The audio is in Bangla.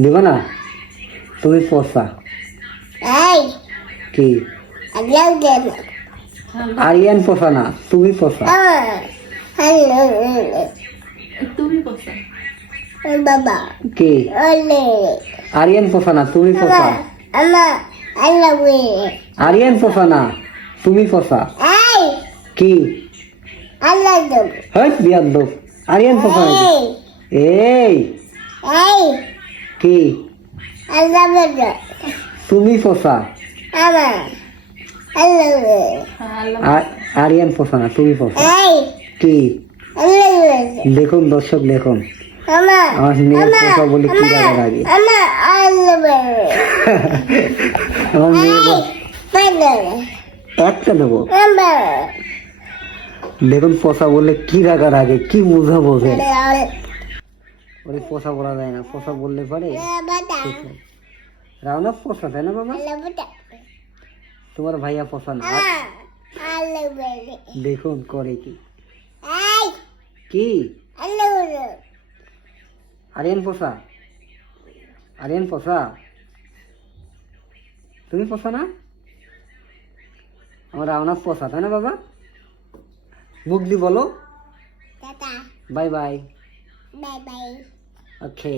দেব না? তুমি পোষা কি? আরিয়ান পোষা না, তুমি পোষা। বাবা কি? আরিয়ান পোষা না, তুমি পোষা। আরিয়ান পোষা না, তুমি পোষা। কি? হ্যাঁ বিয়াদ্দব। আরিয়ান পোষা নাকি? এই কি? তুমি পোষা। আরিয়ান পোষা না, তুমি পোষা। কি? দেখুন দর্শক, দেখুন আমার মেয়ে পোষা বলে কি রাগার আগে। আমার মেয়ে একটা দেবো। দেখুন পোষা বললে কি রাগার আগে, কি মুঝা বোঝে। ওরে পোষা বলা যায় না, পোষা বললে পারে। রাওনা পোষা তাই না বাবা? তোমার ভাইয়া পোষা না। দেখুন করে কি। কি? আরিয়ান পোষা। আরিয়ান পোষা, তুমি পোষা না? আমার রাওনা পোষা তাই না বাবা? মুখ দি বলো বাই বাই। ওকে।